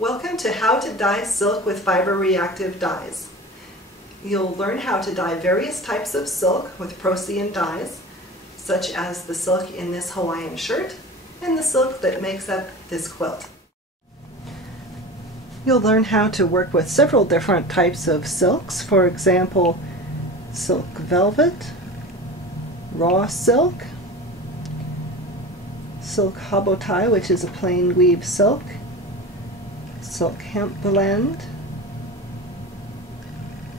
Welcome to How to Dye Silk with Fiber Reactive Dyes. You'll learn how to dye various types of silk with Procyon dyes, such as the silk in this Hawaiian shirt and the silk that makes up this quilt. You'll learn how to work with several different types of silks, for example, silk velvet, raw silk, silk habotai, which is a plain weave silk, silk hemp blend,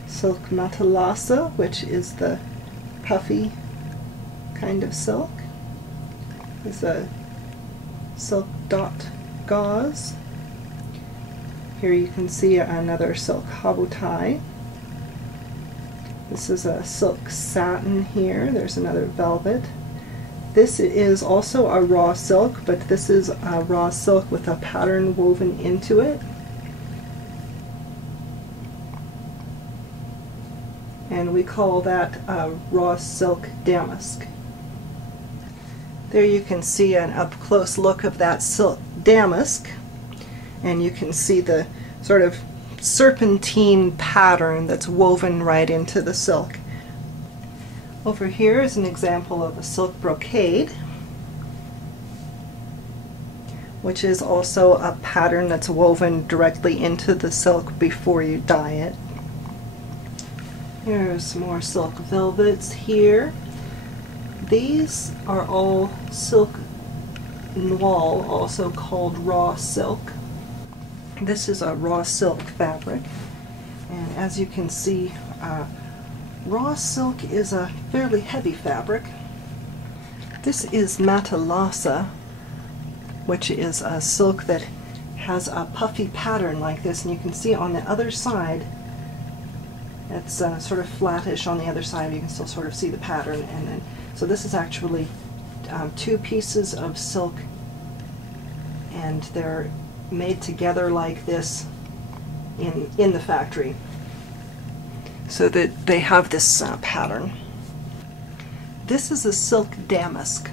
silk matalasa, which is the puffy kind of silk, is a silk dot gauze. Here you can see another silk habotai. This is a silk satin here. There's another velvet. This is also a raw silk, but this is a raw silk with a pattern woven into it. And we call that raw silk damask. There you can see an up-close look of that silk damask, and you can see the sort of serpentine pattern that's woven right into the silk. Over here is an example of a silk brocade, which is also a pattern that's woven directly into the silk before you dye it. Here's more silk velvets here. These are all silk noir, also called raw silk. This is a raw silk fabric, and as you can see, raw silk is a fairly heavy fabric. This is matalasa, which is a silk that has a puffy pattern like this, and you can see on the other side it's sort of flattish on the other side. You can still sort of see the pattern, and then so this is actually two pieces of silk, and they're made together like this in the factory, so that they have this pattern. This is a silk damask,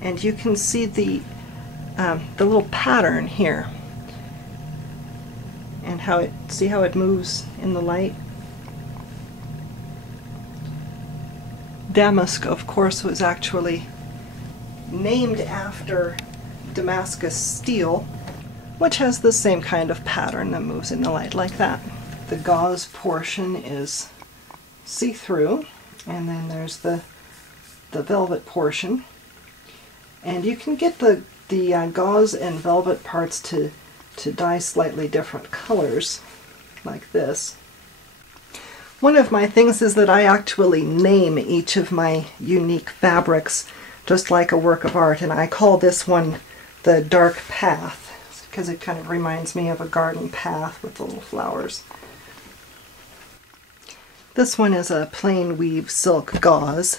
and you can see the little pattern here, and see how it moves in the light. Damask, of course, was actually named after Damascus steel, which has the same kind of pattern that moves in the light like that. The gauze portion is see-through, and then there's the velvet portion. And you can get the gauze and velvet parts to dye slightly different colors, like this. One of my things is that I actually name each of my unique fabrics just like a work of art, and I call this one the Dark Path, because it kind of reminds me of a garden path with the little flowers. This one is a plain weave silk gauze.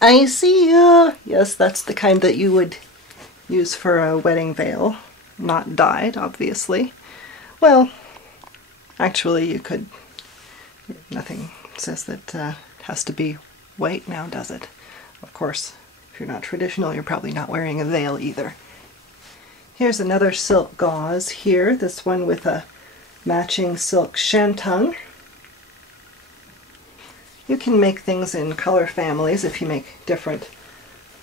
I see you! Yes, that's the kind that you would use for a wedding veil. Not dyed, obviously. Well, actually you could. Nothing says that it has to be white now, does it? Of course, if you're not traditional, you're probably not wearing a veil either. Here's another silk gauze here, this one with a matching silk shantung. You can make things in color families if you make different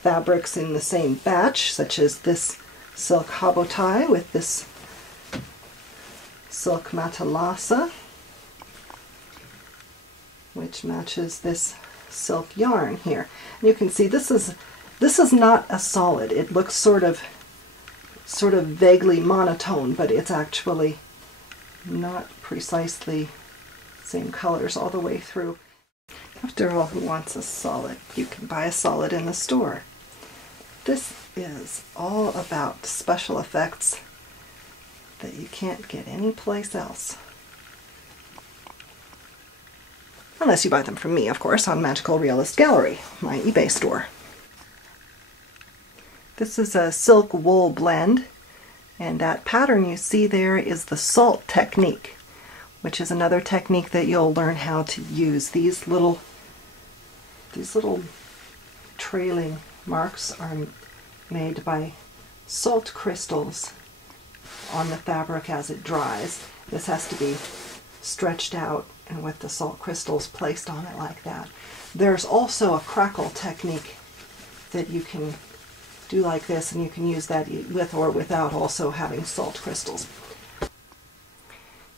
fabrics in the same batch, such as this silk habotai with this silk matalasa, which matches this silk yarn here. And you can see this is not a solid. It looks sort of vaguely monotone, but it's actually not precisely same colors all the way through. After all, who wants a solid? You can buy a solid in the store. This is all about special effects that you can't get anyplace else. Unless you buy them from me, of course, on Magical Realist Gallery, my eBay store. This is a silk wool blend, and that pattern you see there is the salt technique, which is another technique that you'll learn how to use. These little trailing marks are made by salt crystals on the fabric as it dries. This has to be stretched out and with the salt crystals placed on it like that. There's also a Crackle Technique that you can do like this, and you can use that with or without also having salt crystals.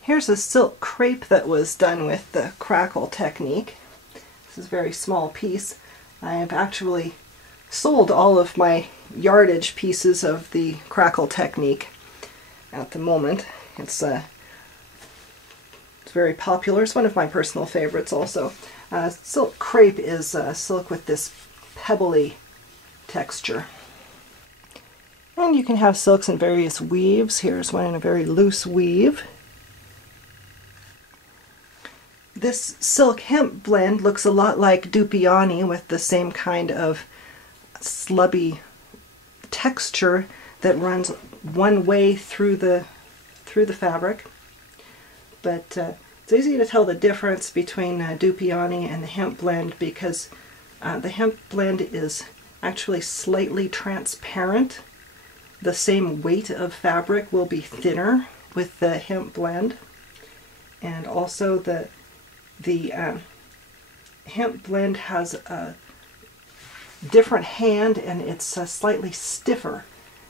Here's a silk crepe that was done with the Crackle Technique. This is a very small piece. I have actually sold all of my yardage pieces of the Crackle Technique at the moment. It's very popular. It's one of my personal favorites also. Silk crepe is silk with this pebbly texture. And you can have silks in various weaves. Here's one in a very loose weave. This silk hemp blend looks a lot like Dupioni, with the same kind of slubby texture that runs one way through the fabric. But it's easy to tell the difference between Dupioni and the hemp blend, because the hemp blend is actually slightly transparent. The same weight of fabric will be thinner with the hemp blend, and also the hemp blend has a different hand, and it's slightly stiffer.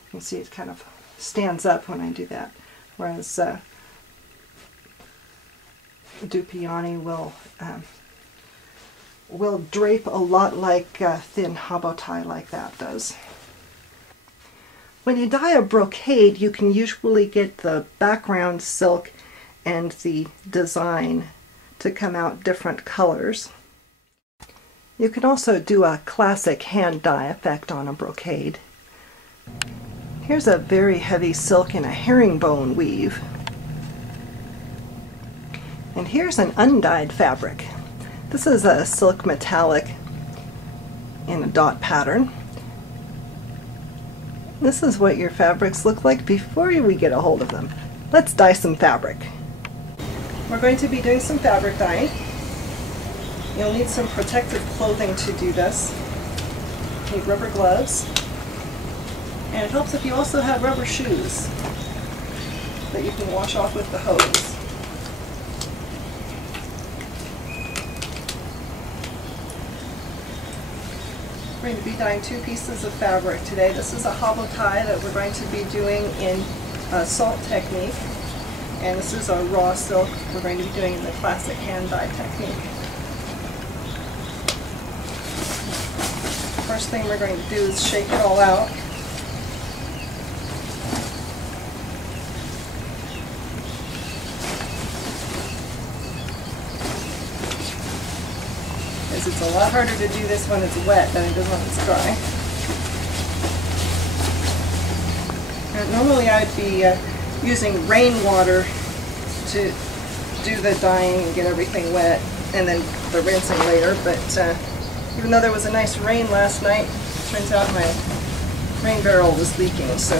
You can see it kind of stands up when I do that, whereas Dupioni will drape a lot like thin habo tie like that does. When you dye a brocade, you can usually get the background silk and the design to come out different colors. You can also do a classic hand dye effect on a brocade. Here's a very heavy silk in a herringbone weave. And here's an undyed fabric. This is a silk metallic in a dot pattern. This is what your fabrics look like before we get a hold of them. Let's dye some fabric. We're going to be doing some fabric dyeing. You'll need some protective clothing to do this. You need rubber gloves. And it helps if you also have rubber shoes that you can wash off with the hose. We're going to be dyeing two pieces of fabric today. This is a habo tie that we're going to be doing in Salt Technique, and this is a raw silk we're going to be doing in the classic hand dye technique. First thing we're going to do is shake it all out. It's a lot harder to do this when it's wet than it is when it's dry. And normally I would be using rainwater to do the dyeing and get everything wet, and then the rinsing later, but even though there was a nice rain last night, it turns out my rain barrel was leaking, so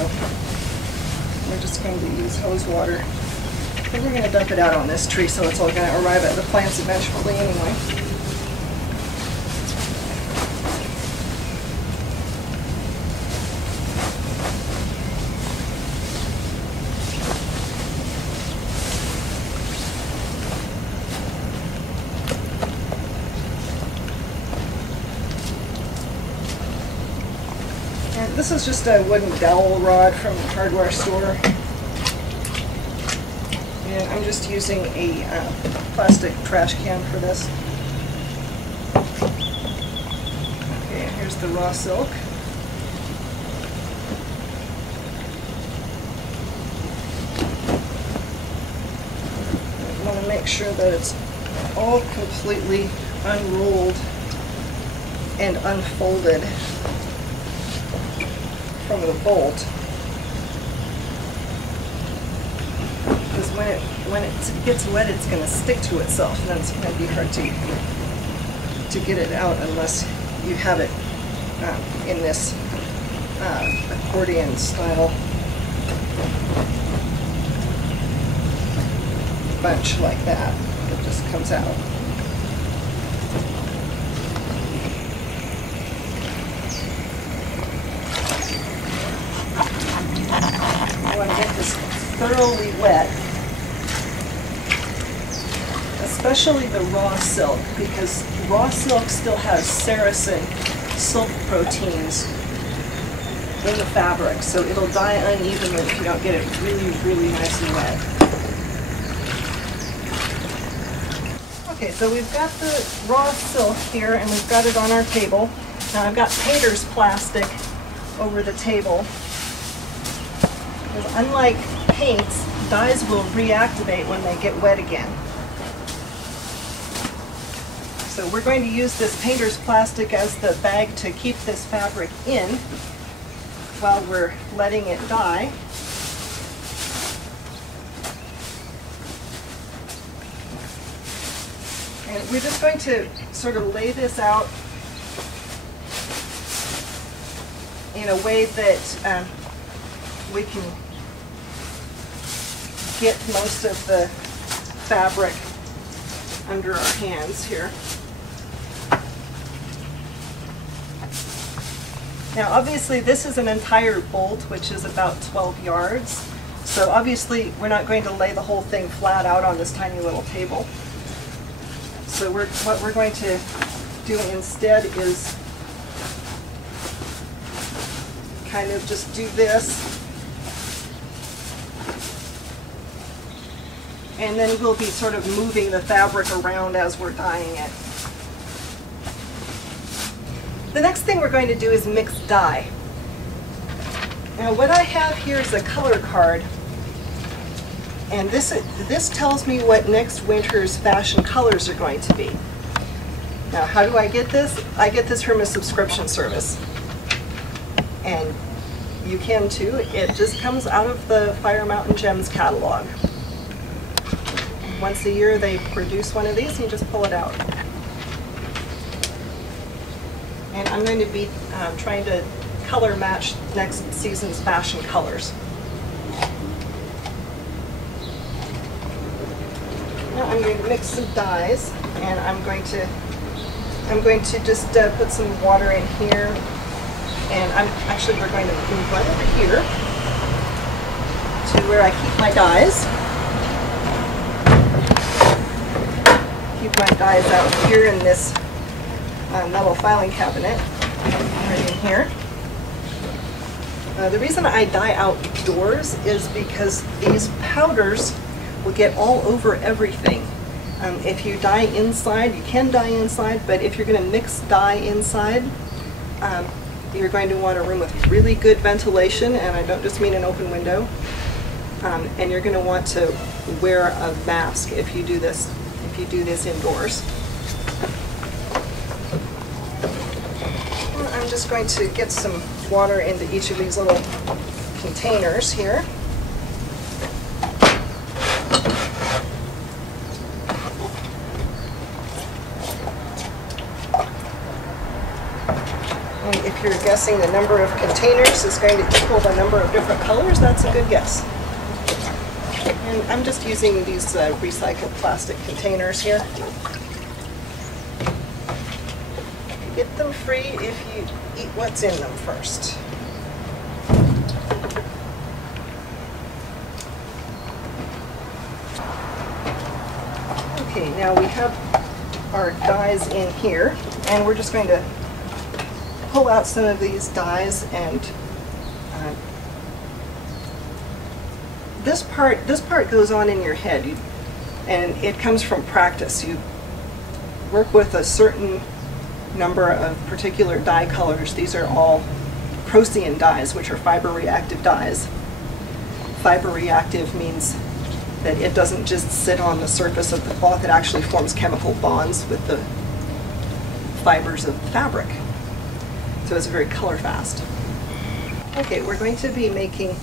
we're just going to use hose water. I think we're going to dump it out on this tree, so it's all going to arrive at the plants eventually anyway. This is just a wooden dowel rod from the hardware store, and I'm just using a plastic trash can for this. Okay, here's the raw silk. I want to make sure that it's all completely unrolled and unfolded from the bolt, because when it gets wet, it's going to stick to itself, and then it's going to be hard to get it out unless you have it in this accordion style bunch like that. It just comes out. I want to get this thoroughly wet, especially the raw silk, because raw silk still has sericin silk proteins in the fabric, so it'll dye unevenly if you don't get it really, really nice and wet. Okay, so we've got the raw silk here and we've got it on our table. Now I've got painter's plastic over the table. Because unlike paints, dyes will reactivate when they get wet again. So we're going to use this painter's plastic as the bag to keep this fabric in while we're letting it dye. And we're just going to sort of lay this out in a way that we can get most of the fabric under our hands here. Now obviously this is an entire bolt, which is about 12 yards. So obviously we're not going to lay the whole thing flat out on this tiny little table. So what we're going to do instead is kind of just do this, and then we'll be sort of moving the fabric around as we're dyeing it. The next thing we're going to do is mix dye. Now what I have here is a color card, and this tells me what next winter's fashion colors are going to be. Now how do I get this? I get this from a subscription service. And you can too. It just comes out of the Fire Mountain Gems catalog. Once a year they produce one of these and you just pull it out. And I'm going to be trying to color match next season's fashion colors. Now I'm going to mix some dyes, and I'm going to just put some water in here, and we're going to move right over here to where I keep my dyes. Keep my dyes out here in this metal filing cabinet right in here. The reason I dye outdoors is because these powders will get all over everything. If you dye inside, you can dye inside, but if you're going to mix dye inside, you're going to want a room with really good ventilation, and I don't just mean an open window. And you're going to want to wear a mask if you do this indoors. Well, I'm just going to get some water into each of these little containers here. And if you're guessing the number of containers is going to equal the number of different colors, that's a good guess. And I'm just using these recycled plastic containers here. You get them free if you eat what's in them first. Okay, now we have our dyes in here, and we're just going to pull out some of these dyes, and this part goes on in your head, and it comes from practice. You work with a certain number of particular dye colors. These are all Procyon dyes, which are fiber reactive dyes. Fiber reactive means that it doesn't just sit on the surface of the cloth, it actually forms chemical bonds with the fibers of the fabric. So it's very color fast. Okay, we're going to be making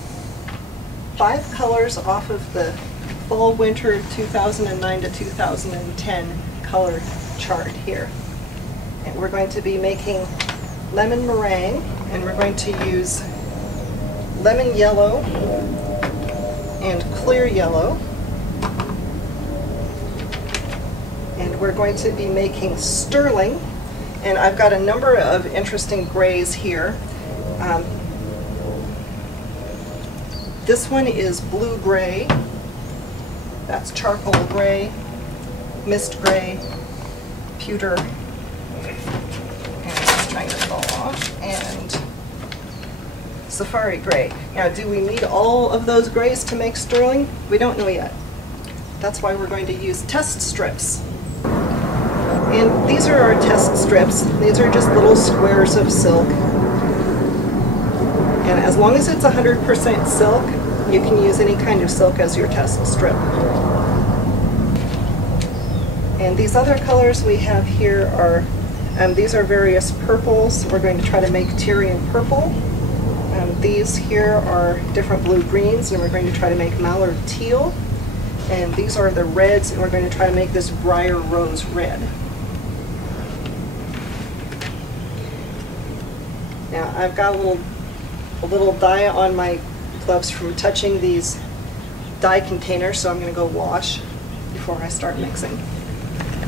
5 colors off of the fall winter 2009 to 2010 color chart here. And we're going to be making lemon meringue, and we're going to use lemon yellow and clear yellow. And we're going to be making sterling, and I've got a number of interesting grays here. This one is blue gray, that's charcoal gray, mist gray, pewter, and it's trying to fall off, and safari gray. Now, do we need all of those grays to make sterling? We don't know yet. That's why we're going to use test strips. And these are our test strips. These are just little squares of silk. And as long as it's 100% silk, you can use any kind of silk as your test strip. And these other colors we have here are, these are various purples. We're going to try to make Tyrian purple. These here are different blue-greens, and we're going to try to make Mallard Teal. And these are the reds, and we're going to try to make this Briar Rose red. Now, I've got a little dye on my gloves from touching these dye containers, so I'm going to go wash before I start mixing.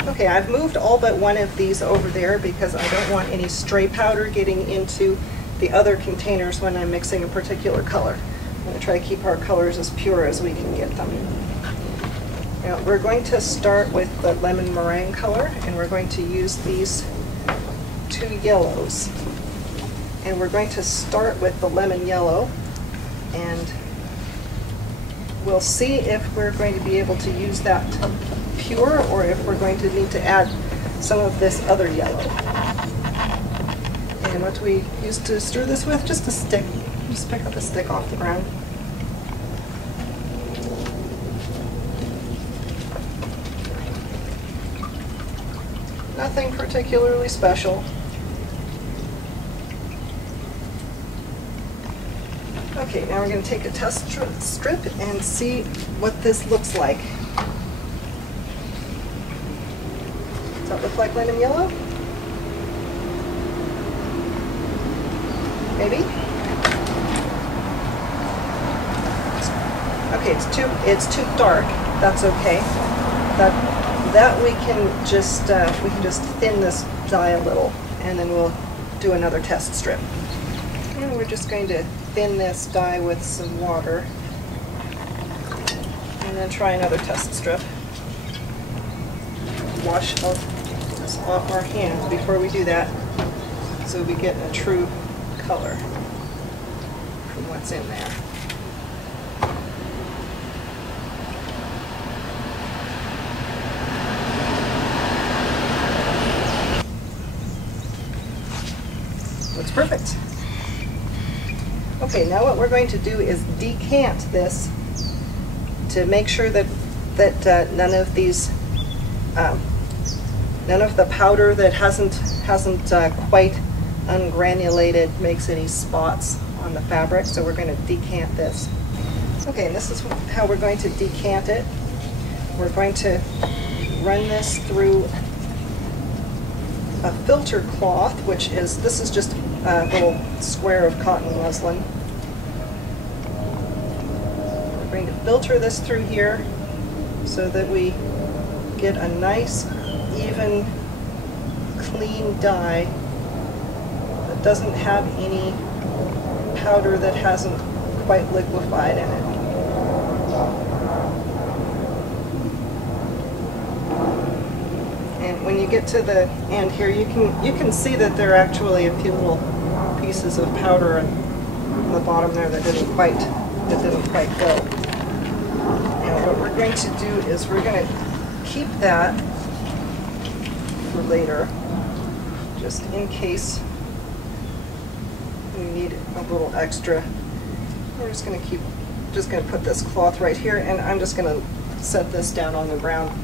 Okay, I've moved all but one of these over there because I don't want any stray powder getting into the other containers when I'm mixing a particular color. I'm going to try to keep our colors as pure as we can get them. Now, we're going to start with the lemon meringue color, and we're going to use these two yellows. And we're going to start with the lemon yellow, and we'll see if we're going to be able to use that pure or if we're going to need to add some of this other yellow. And what do we use to stir this with? Just a stick. Just pick up a stick off the ground. Nothing particularly special. Okay, now we're going to take a test strip and see what this looks like. Does that look like lemon yellow? Maybe? Okay, it's too dark. That's okay. That we can just thin this dye a little, and then we'll do another test strip. And we're just going to thin this dye with some water, and then try another test strip. Wash this off our hands before we do that, so we get a true color from what's in there. Looks perfect. Okay, now what we're going to do is decant this to make sure that none of the powder that hasn't quite ungranulated makes any spots on the fabric. So we're going to decant this. Okay, and this is how we're going to decant it. We're going to run this through a filter cloth, this is just a little square of cotton muslin. We're going to filter this through here so that we get a nice, even, clean dye that doesn't have any powder that hasn't quite liquefied in it. And when you get to the end here, you can see that there are actually a few little pieces of powder on the bottom there that didn't quite go. And what we're going to do is we're going to keep that for later, just in case we need a little extra. We're just going to put this cloth right here, and I'm just going to set this down on the ground.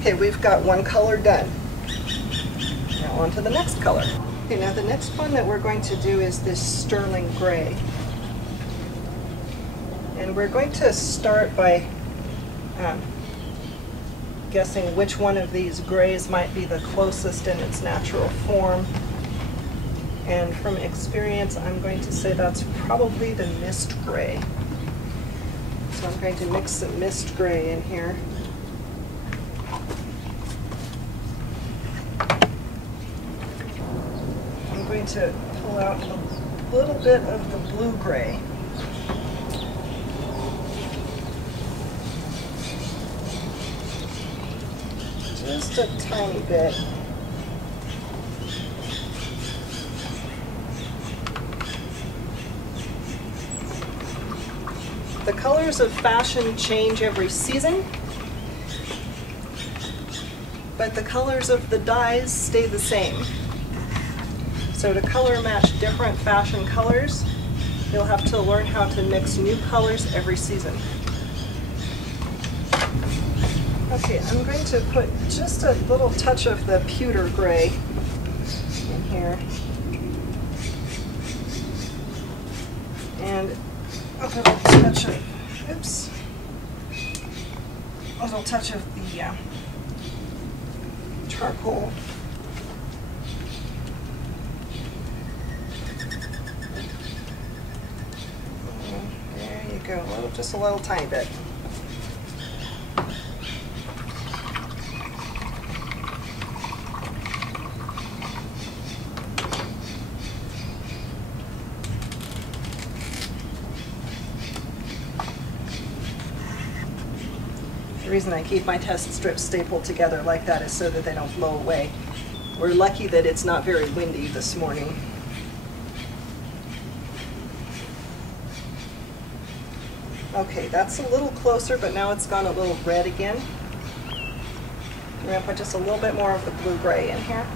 Okay, we've got one color done. Now on to the next color. Okay, now the next one that we're going to do is this sterling gray. And we're going to start by guessing which one of these grays might be the closest in its natural form. And from experience, I'm going to say that's probably the mist gray. So I'm going to mix some mist gray in here. I'm going to pull out little bit of the blue gray. Just a tiny bit. The colors of fashion change every season, but the colors of the dyes stay the same. So to color match different fashion colors, you'll have to learn how to mix new colors every season. Okay, I'm going to put just a little touch of the pewter gray in here. And a little touch of, oops, a little touch of the charcoal. There you go, just a little tiny bit. The reason I keep my test strips stapled together like that is so that they don't blow away. We're lucky that it's not very windy this morning. Okay, that's a little closer, but now it's gone a little red again. We're going to put just a little bit more of the blue-gray in here.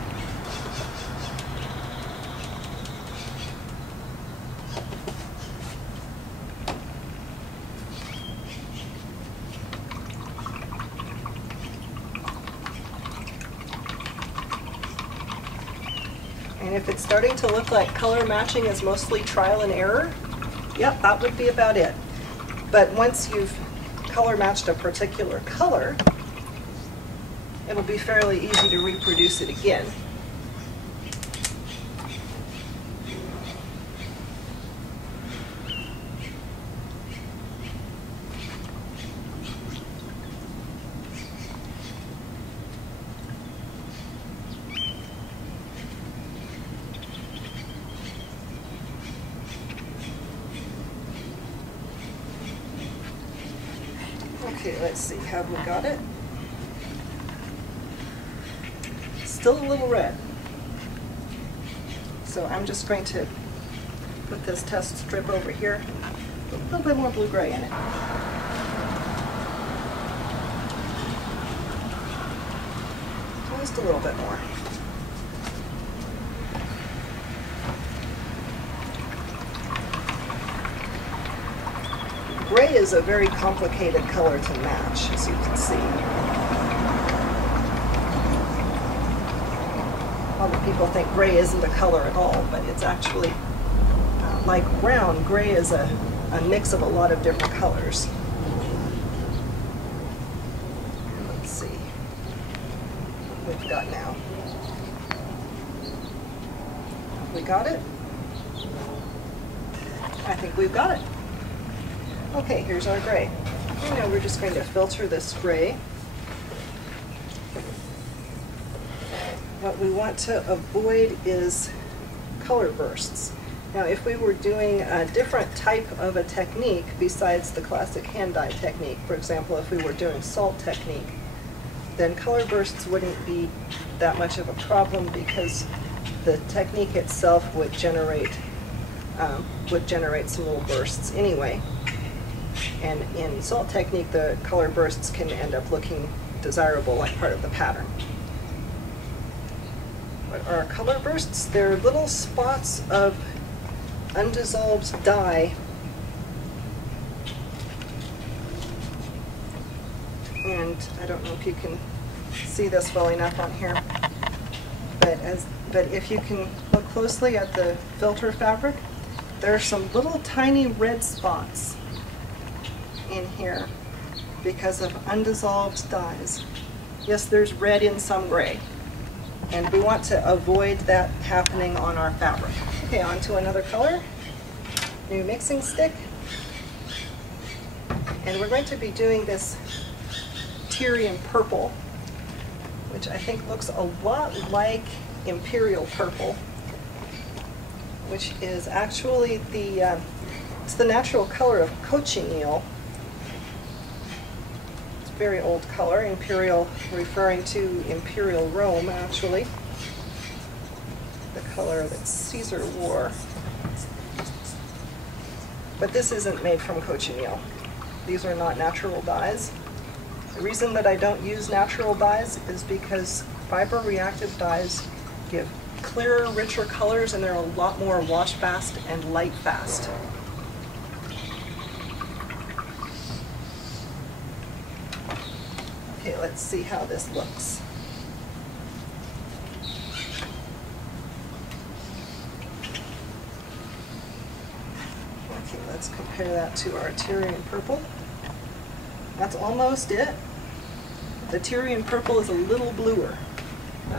And if it's starting to look like color matching is mostly trial and error, yep, that would be about it. But once you've color matched a particular color, it'll be fairly easy to reproduce it again. Okay, let's see, have we got it? Still a little red. So I'm just going to put this test strip over here, a little bit more blue-gray in it. Just a little bit more. Gray is a very complicated color to match, as you can see. A lot of people think gray isn't a color at all, but it's actually, like brown, gray is a mix of a lot of different colors. Let's see what we've got now. Have we got it? I think we've got it. Okay, here's our gray. And now we're just going to filter this gray. What we want to avoid is color bursts. Now, if we were doing a different type of a technique besides the classic hand dye technique, for example, if we were doing salt technique, then color bursts wouldn't be that much of a problem because the technique itself would generate some little bursts anyway. And in salt technique, the color bursts can end up looking desirable like part of the pattern. What are color bursts? They're little spots of undissolved dye. And I don't know if you can see this well enough on here, but if you can look closely at the filter fabric, there are some little tiny red spots in here because of undissolved dyes. Yes, there's red in some gray, and we want to avoid that happening on our fabric. Okay, on to another color. New mixing stick. And we're going to be doing this Tyrian purple, which I think looks a lot like Imperial purple. which is actually it's the natural color of cochineal. It's a very old color, imperial, referring to Imperial Rome, actually. The color that Caesar wore. But this isn't made from cochineal. These are not natural dyes. The reason that I don't use natural dyes is because fiber-reactive dyes give clearer, richer colors, and they're a lot more wash-fast and light-fast. Okay, let's see how this looks. Okay, let's compare that to our Tyrian purple. That's almost it. The Tyrian purple is a little bluer.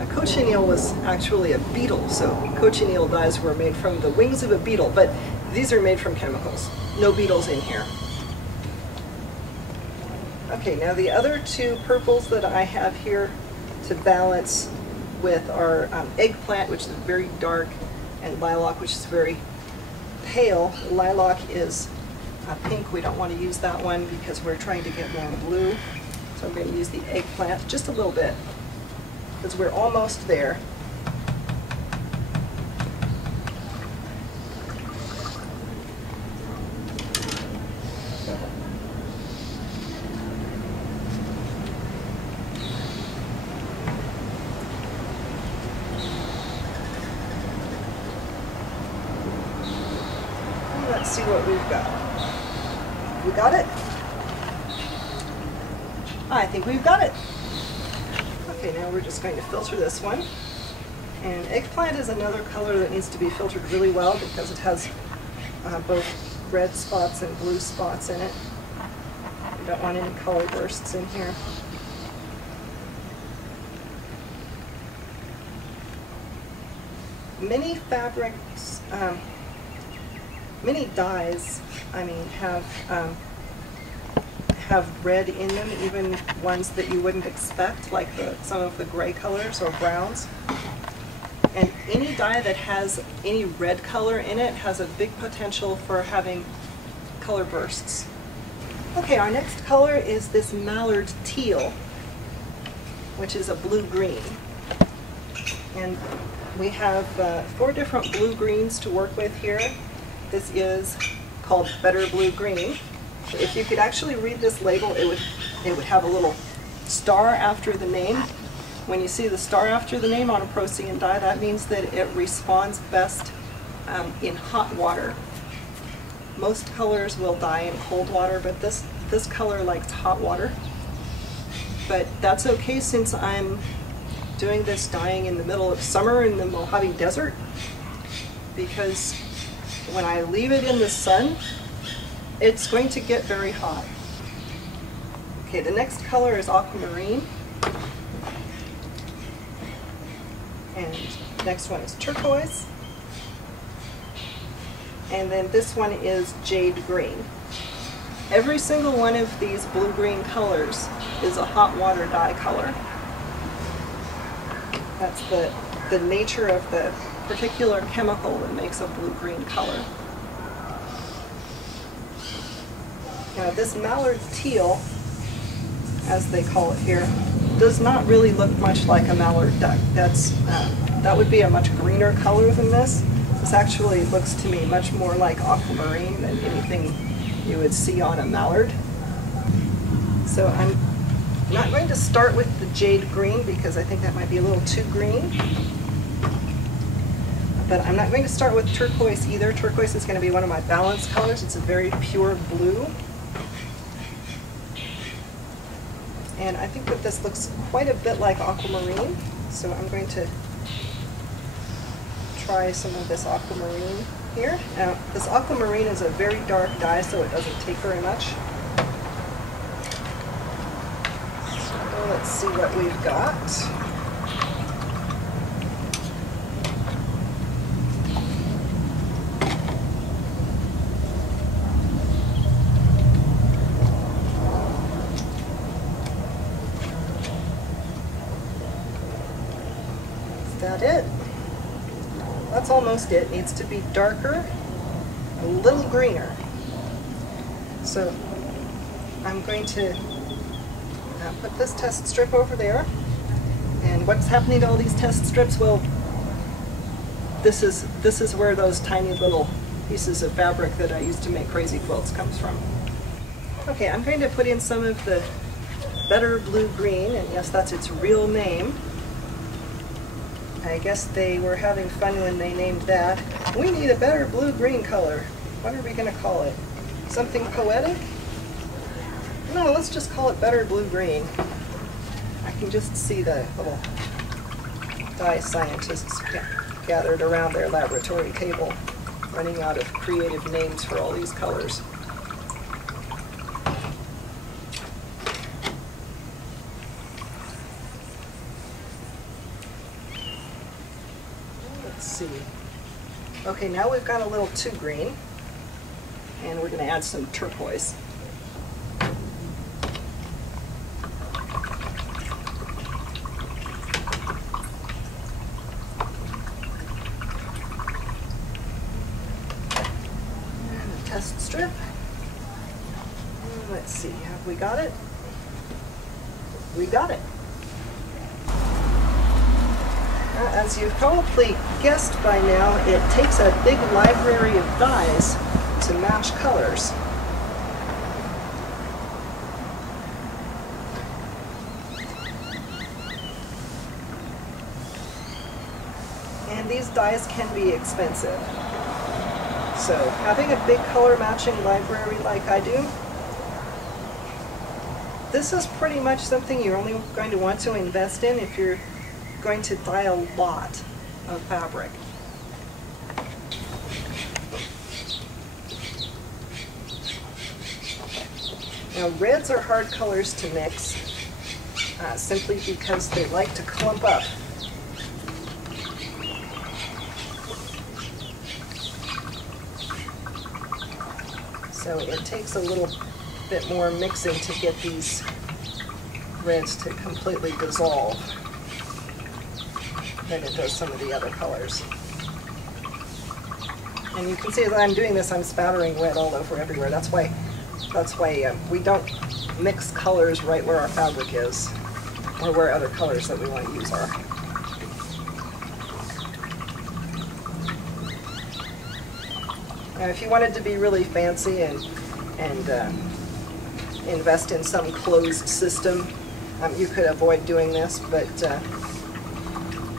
Cochineal was actually a beetle, so cochineal dyes were made from the wings of a beetle, but these are made from chemicals. No beetles in here. Okay, now the other two purples that I have here to balance with are eggplant, which is very dark, and lilac, which is very pale. Lilac is pink. We don't want to use that one because we're trying to get more blue. So I'm going to use the eggplant just a little bit because we're almost there. Let's see what we've got. We got it? I think we've got it. Okay, now we're just going to filter this one. And eggplant is another color that needs to be filtered really well because it has both red spots and blue spots in it. We don't want any color bursts in here. Many fabrics, many dyes, have red in them, even ones that you wouldn't expect, like some of the gray colors or browns. And any dye that has any red color in it has a big potential for having color bursts. Okay, our next color is this Mallard Teal, which is a blue-green. And we have 4 different blue-greens to work with here. This is called Better Blue-Green. If you could actually read this label, it would have a little star after the name. When you see the star after the name on a Procyon dye, that means that it responds best in hot water. Most colors will dye in cold water, but this color likes hot water. But that's okay since I'm doing this dyeing in the middle of summer in the Mojave Desert, because when I leave it in the sun, it's going to get very hot. Okay, the next color is aquamarine. And the next one is turquoise. And then this one is jade green. Every single one of these blue-green colors is a hot water dye color. That's the nature of the particular chemical that makes a blue-green color. Now this Mallard Teal, as they call it here, does not really look much like a mallard duck. That would be a much greener color than this. This actually looks to me much more like aquamarine than anything you would see on a mallard. So I'm not going to start with the jade green because I think that might be a little too green. But I'm not going to start with turquoise either. Turquoise is going to be one of my balanced colors. It's a very pure blue. And I think that this looks quite a bit like aquamarine, so I'm going to try some of this aquamarine here. Now, this aquamarine is a very dark dye, so it doesn't take very much. So let's see what we've got. Is that it? That's almost it. It needs to be darker, a little greener. So I'm going to put this test strip over there. And what's happening to all these test strips? Well, this is where those tiny little pieces of fabric that I used to make crazy quilts comes from. Okay, I'm going to put in some of the Better Blue Green, and yes, that's its real name. I guess they were having fun when they named that. We need a better blue-green color. What are we going to call it? Something poetic? No, let's just call it Better Blue-Green. I can just see the little dye scientists gathered around their laboratory table, running out of creative names for all these colors. Let's see. Okay, now we've got a little too green, and we're going to add some turquoise. Test strip. Let's see, have we got it? We got it. As you've probably guessed by now, it takes a big library of dyes to match colors. And these dyes can be expensive. So having a big color matching library like I do, this is pretty much something you're only going to want to invest in if you're going to dye a lot of fabric. Now reds are hard colors to mix simply because they like to clump up. So it takes a little bit more mixing to get these reds to completely dissolve than it does some of the other colors. And you can see as I'm doing this, I'm spattering red all over everywhere. That's why we don't mix colors right where our fabric is, or where other colors that we want to use are. Now, if you wanted to be really fancy and invest in some closed system, you could avoid doing this, but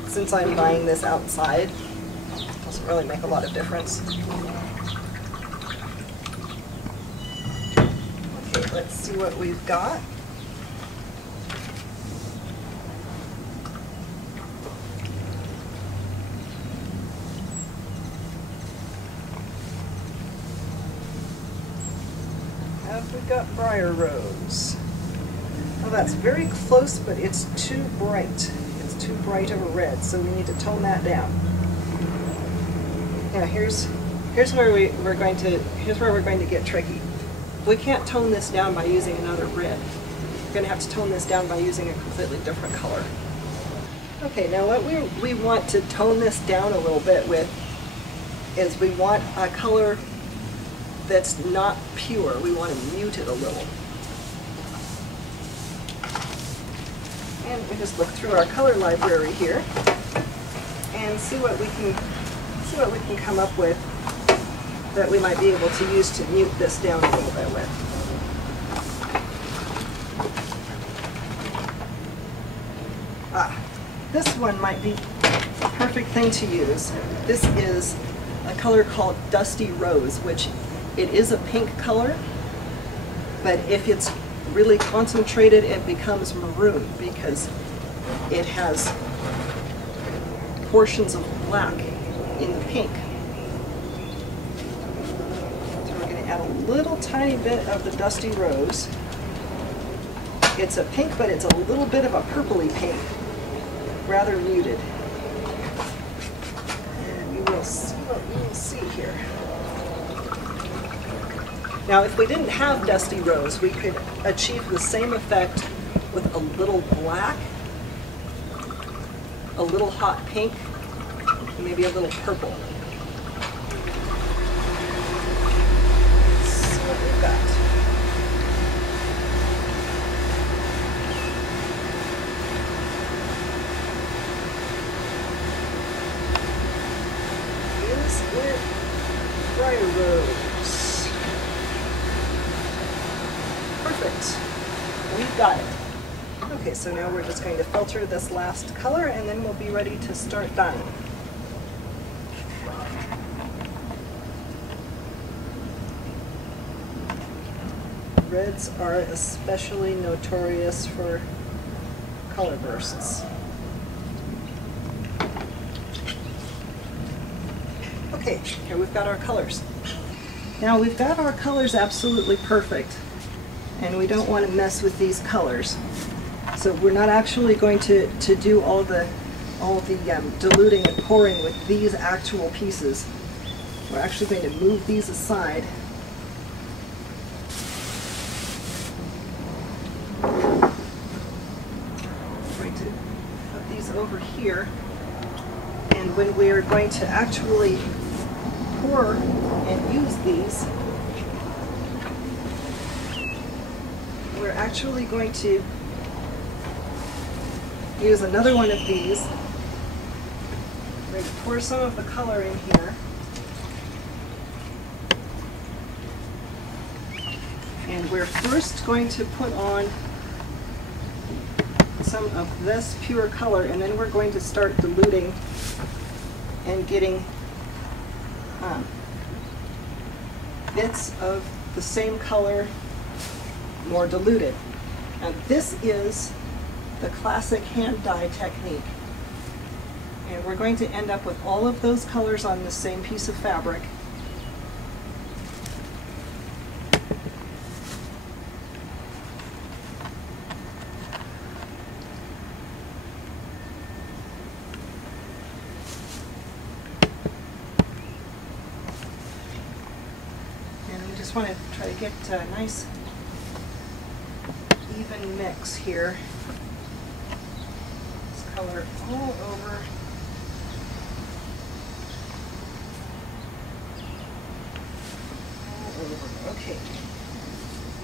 since I'm buying this outside, it doesn't really make a lot of difference. Okay, let's see what we've got. We've got Briar Rose. Well, that's very close, but it's too bright. It's too bright of a red, so we need to tone that down. Now here's where we're going to get tricky. We can't tone this down by using another red. We're going to have to tone this down by using a completely different color. Okay, now what we want to tone this down a little bit with is we want a color that's not pure. We want to mute it a little. And we just look through our color library here and see what we can come up with that we might be able to use to mute this down a little bit with. This one might be a perfect thing to use. This is a color called Dusty Rose, which it is a pink color, but if it's really concentrated, it becomes maroon because it has portions of black in the pink. So we're going to add a little tiny bit of the Dusty Rose. It's a pink, but it's a little bit of a purpley pink, rather muted. And you will see what we will see here. Now, if we didn't have Dusty Rose, we could achieve the same effect with a little black, a little hot pink, and maybe a little purple. Perfect. We've got it. Okay, so now we're just going to filter this last color and then we'll be ready to start dyeing. Reds are especially notorious for color bursts. Okay, here we've got our colors. Now we've got our colors absolutely perfect, and we don't want to mess with these colors. So we're not actually going to do all the diluting and pouring with these actual pieces. We're actually going to move these aside. Over here, and when we are going to actually pour and use these, we're actually going to use another one of these. We're going to pour some of the color in here, and we're first going to put on some of this pure color, and then we're going to start diluting and getting bits of the same color more diluted. And this is the classic hand dye technique. And we're going to end up with all of those colors on the same piece of fabric. Want to try to get a nice even mix here. This color all over. All over. Okay.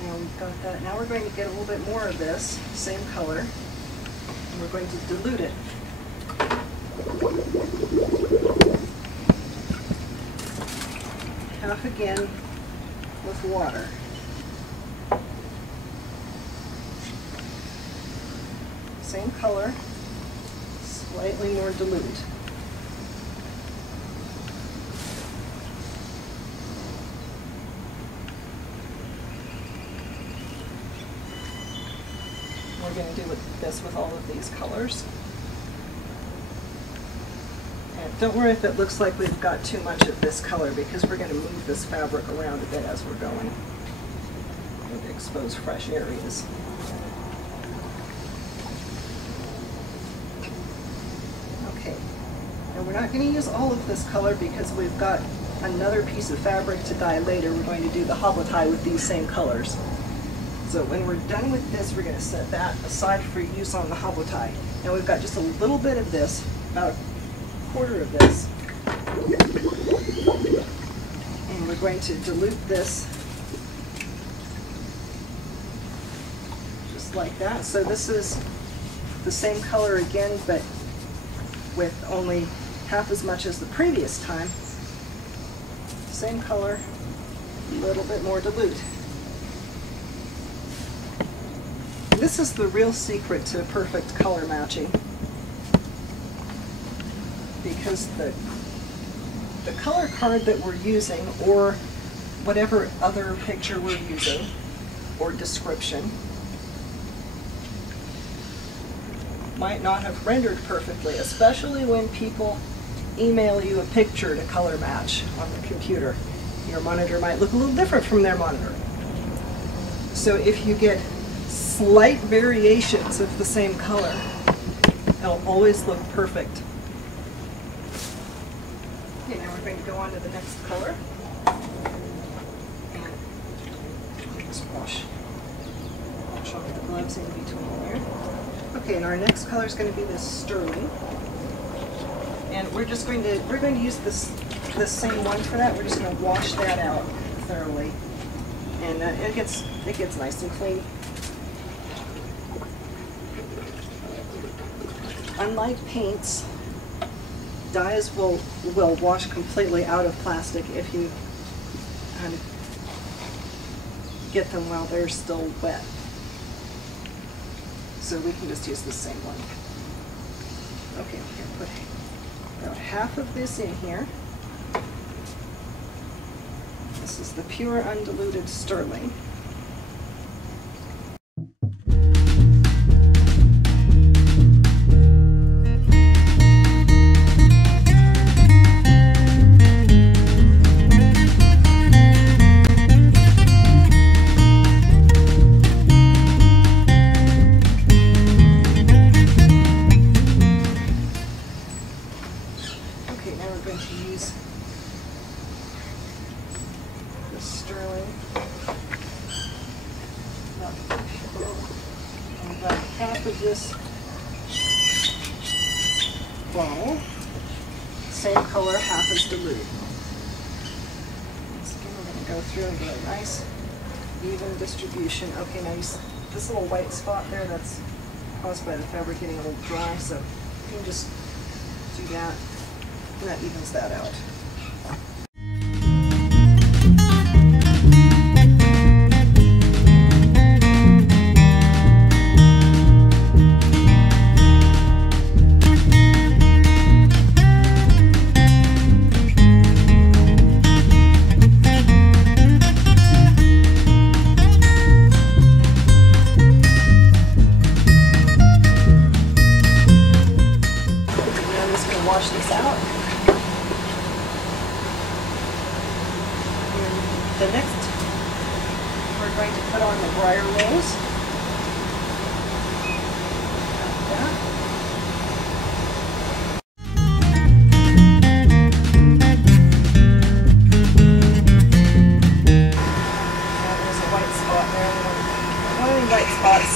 Now we've got that. Now we're going to get a little bit more of this same color, and we're going to dilute it. Half again with water. Same color, slightly more dilute. We're going to do this with all of these colors. Don't worry if it looks like we've got too much of this color, because we're going to move this fabric around a bit as we're going. We're going to expose fresh areas. Okay, now we're not going to use all of this color because we've got another piece of fabric to dye later. We're going to do the hobble tie with these same colors. So when we're done with this, we're going to set that aside for use on the hobble tie. Now we've got just a little bit of this, about quarter of this, and we're going to dilute this just like that. So this is the same color again, but with only half as much as the previous time. Same color, a little bit more dilute. This is the real secret to perfect color matching, because the color card that we're using, or whatever other picture we're using, or description, might not have rendered perfectly, especially when people email you a picture to color match on the computer. Your monitor might look a little different from their monitor. So if you get slight variations of the same color, it'll always look perfect. Okay, now we're going to go on to the next color. And just wash off the gloves in between there. Okay, and our next color is going to be this sterling. And we're going to use this same one for that. We're just going to wash that out thoroughly, and it gets nice and clean. Unlike paints, dyes will wash completely out of plastic if you get them while they're still wet. so we can just use the same one. Okay, we're going to put about half of this in here. This is the pure undiluted sterling. Half of this ball, same color, half is diluted. Again, we're going to go through and get a nice even distribution. Okay, now this little white spot there, that's caused by the fabric getting a little dry, so you can just do that, and that evens that out. Wash this out. And the next, we're going to put on the briar rose. Like that. Now there's a white spot there. One of these white spots,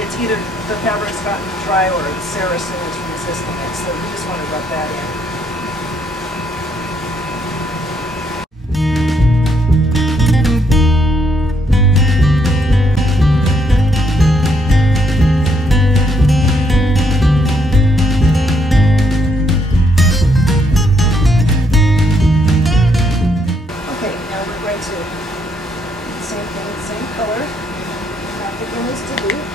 it's either the fabric's gotten dry or the Saracen is resisting it, so we just want to rub that in. Okay, now we're going to do the same thing, the same color. Half again is dilute.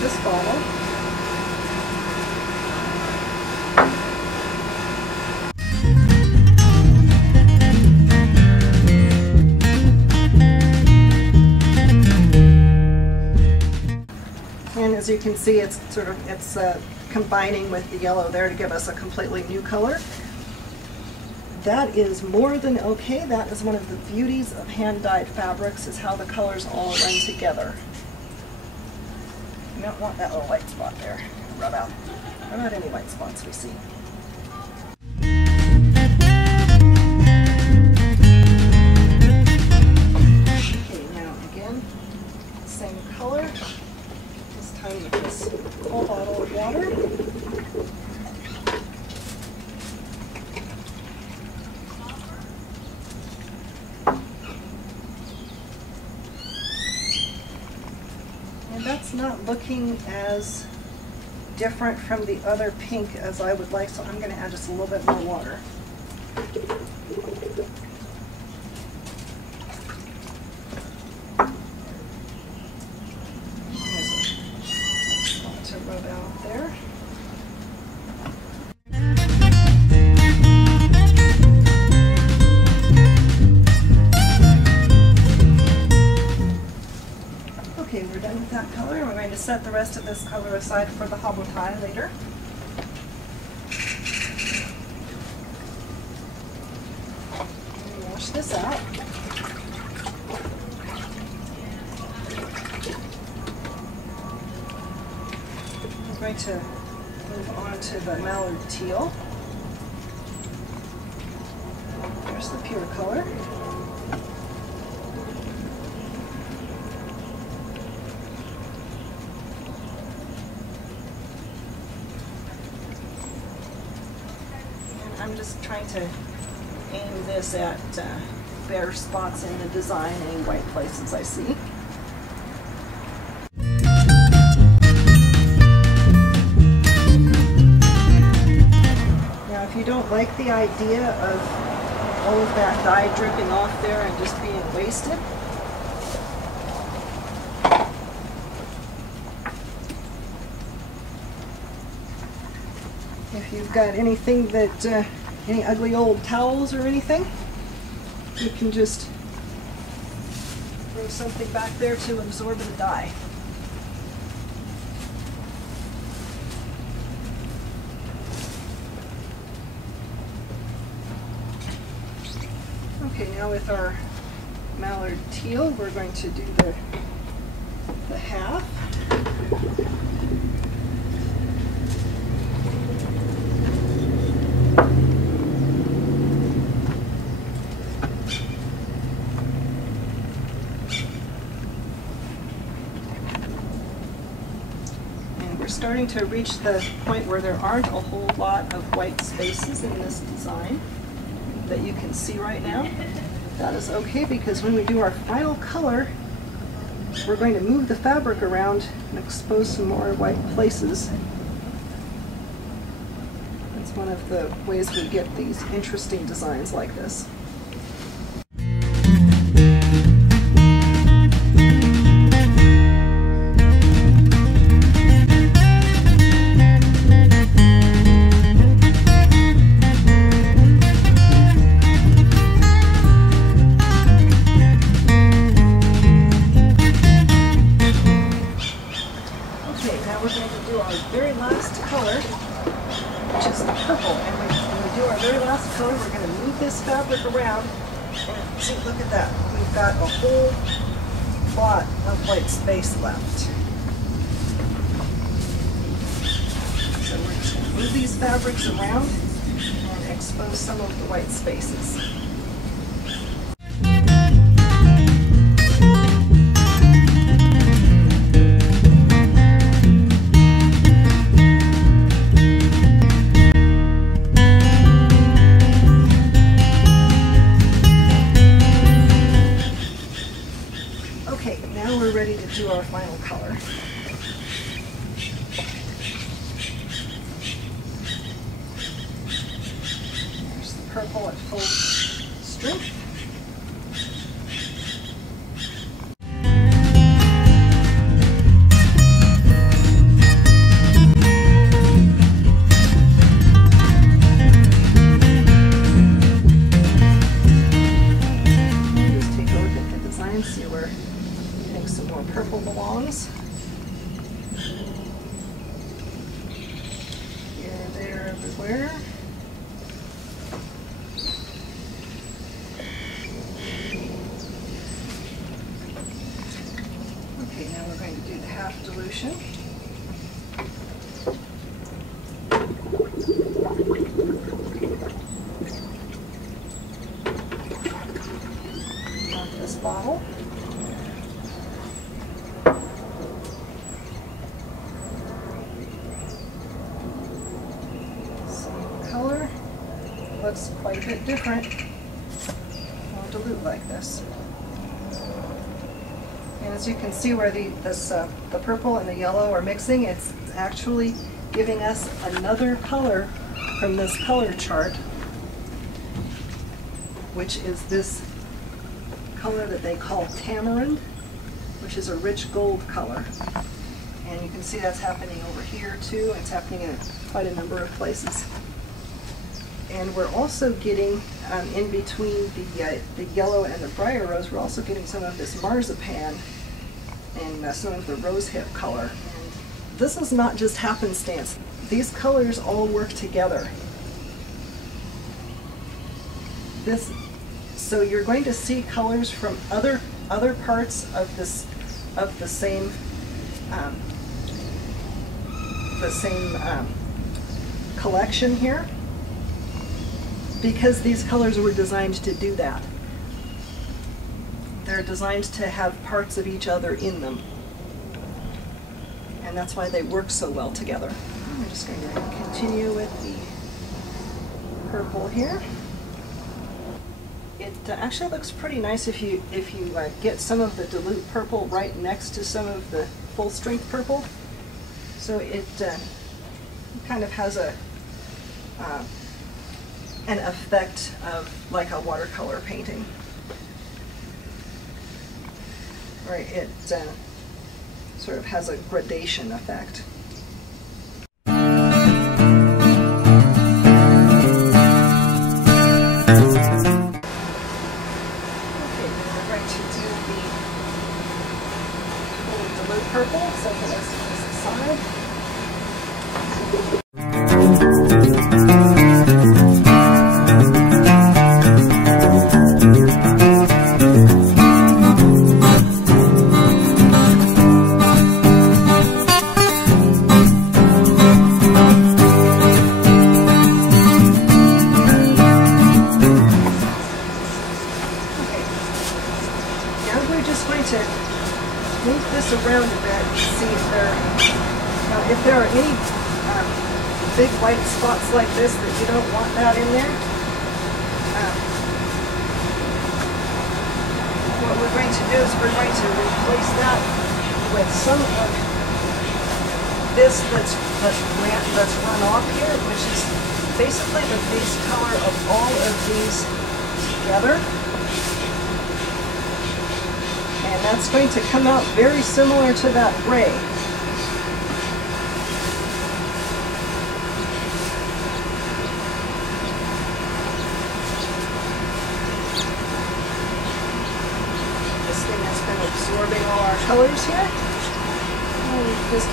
This bottle. And as you can see, it's combining with the yellow there to give us a completely new color. That is more than okay. That is one of the beauties of hand-dyed fabrics, is how the colors all run together. You don't want that little white spot there. Rub out any white spots we see. Okay, now again, same color. This time with this whole bottle of water. That's not looking as different from the other pink as I would like, so I'm going to add just a little bit more water. There's a spot to rub out there. Okay, we're done with that color. We're going to set the rest of this color aside for the hobble tie later. Wash this out. We're going to move on to the Mallard Teal. There's the pure color. I'm just trying to aim this at bare spots in the design, any white places I see. Now if you don't like the idea of all of that dye dripping off there and just being wasted. If you've got anything that, any ugly old towels or anything, you can just throw something back there to absorb the dye. Okay, now with our Mallard Teal, we're going to do the half. And we're starting to reach the point where there aren't a whole lot of white spaces in this design that you can see right now. That is okay, because when we do our final color, we're going to move the fabric around and expose some more white places. That's one of the ways we get these interesting designs like this. Around and see, look at that. We've got a whole lot of white space left. So we're just going to move these fabrics around and expose some of the white spaces. Ready to do our final color. There's the purple at full strength. Just take a look at the design, see where some more purple belongs. Here, there, everywhere. Okay, now we're going to do the half dilution. Not this bottle. Color looks quite a bit different, more dilute like this. And as you can see where the purple and the yellow are mixing, it's actually giving us another color from this color chart, which is this color that they call tamarind, which is a rich gold color. And you can see that's happening over here too. It's happening in quite a number of places. And we're also getting, in between the yellow and the briar rose, we're also getting some of this marzipan and some of the rosehip color. And this is not just happenstance. These colors all work together. So you're going to see colors from other parts of the same collection here, because these colors were designed to do that. They're designed to have parts of each other in them. And that's why they work so well together. I'm just going to continue with the purple here. It actually looks pretty nice if you get some of the dilute purple right next to some of the full strength purple. So it kind of has an effect of like a watercolor painting. Right, it sort of has a gradation effect. Okay, we're going to do the dilute purple, so let's put this aside. Around a bit and see if there are any big white spots like this that you don't want that in there. What we're going to do is we're going to replace that with some of this that's run off here, which is basically the base color of all of these together. And that's going to come out very similar to that gray. This thing has been absorbing all our colors here. And we just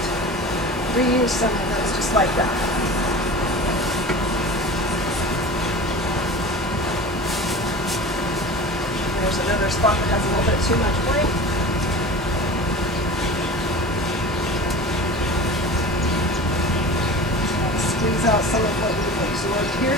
reuse some of those just like that. There's another spot that has a little bit too much white. Let's squeeze out some of what we've absorbed here.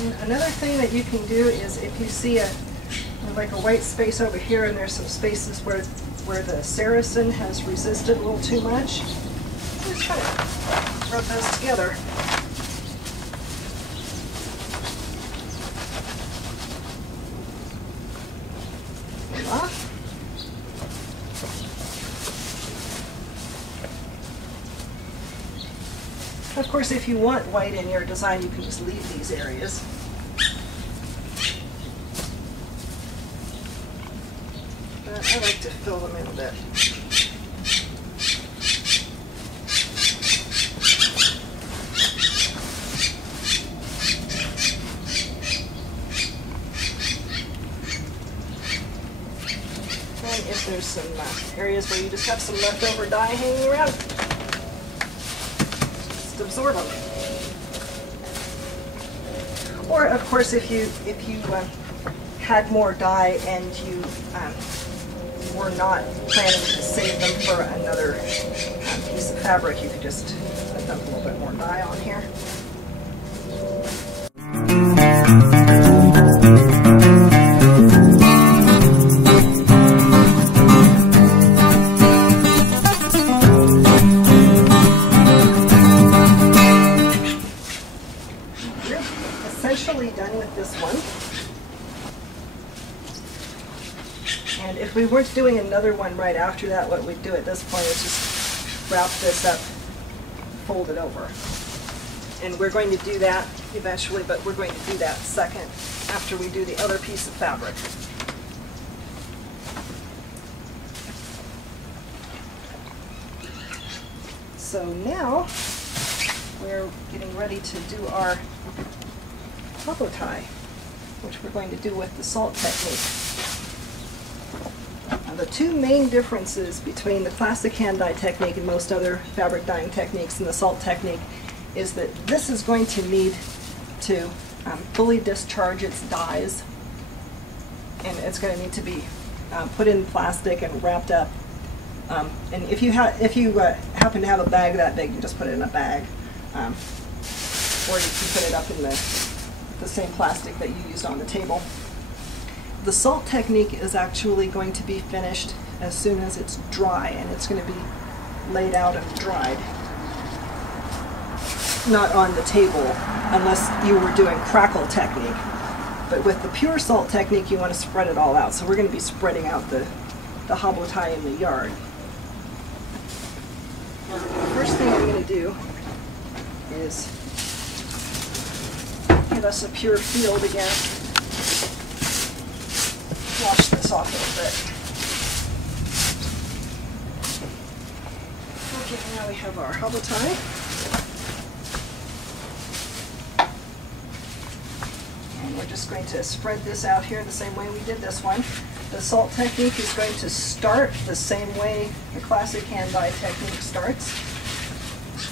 And another thing that you can do is if you see like a white space over here and there's some spaces where the Saracen has resisted a little too much, just kind of rub those together. Of course, if you want white in your design, you can just leave these areas. I like to fill them in a bit. And if there's some areas where you just have some leftover dye hanging around, just absorb them. Or, of course, if you had more dye and you were not planning to save them for another piece of fabric, you could just dump a little bit more dye on here. We're essentially done with this one. And if we weren't doing another one right after that, what we'd do at this point is just wrap this up, fold it over. And we're going to do that eventually, but we're going to do that second after we do the other piece of fabric. So now we're getting ready to do our topo tie, which we're going to do with the salt technique. The two main differences between the classic hand dye technique and most other fabric dyeing techniques and the salt technique is that this is going to need to fully discharge its dyes, and it's going to need to be put in plastic and wrapped up. And if you happen to have a bag that big, you just put it in a bag, or you can put it up in the same plastic that you used on the table. The salt technique is actually going to be finished as soon as it's dry, and it's going to be laid out and dried. Not on the table, unless you were doing Crackle Technique. But with the pure salt technique, you want to spread it all out. So we're going to be spreading out the HowToBasic in the yard. The first thing I'm going to do is get us a pure field again. Wash this off a little bit. Okay, now we have our HowToBasic. And we're just going to spread this out here the same way we did this one. The salt technique is going to start the same way the classic hand dye technique starts.